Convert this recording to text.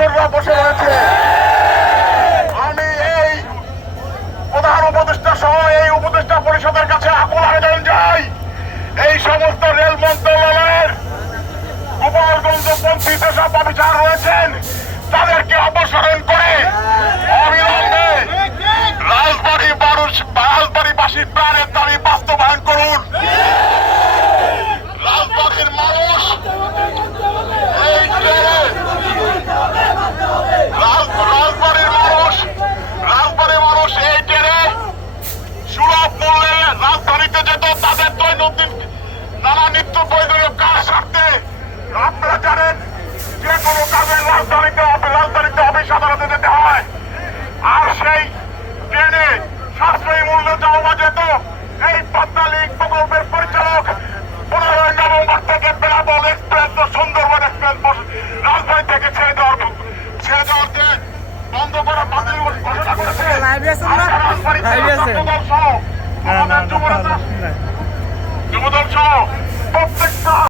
দোসররা বসে রয়েছে। আমি এই প্রধান উপদেষ্টা সহ এই উপদেষ্টা পরিষদের কাছে আকুল আবেদন যাই এই সমস্ত রেল মন্ত্রণালয়ের গোপালগঞ্জ পন্থী যেসব অফিসার রয়েছেন, তাদেরকে অপসারণ করে অবিলম্বে রাজবাড়ি মানুষ রাজবাড়িবাসীর প্রাণের দাবি বাস্তবায়ন করুন। আদালতে যেতে হয়। আর সেই ট্রেনে সাশ্রয়ী মূল্য যাওয়া যেত এই পদ্মা লিঙ্ক প্রকল্পের পরিচালক পনেরোই নভেম্বর থেকে বেলাবল এক্সপ্রেস ও সুন্দরবন এক্সপ্রেস রাজধানী থেকে ছেড়ে দেওয়ার ছেড়ে দেওয়ার যে বন্ধ করা বাতিল ঘোষণা করেছে। না। যুবদল সহ প্রত্যেকটা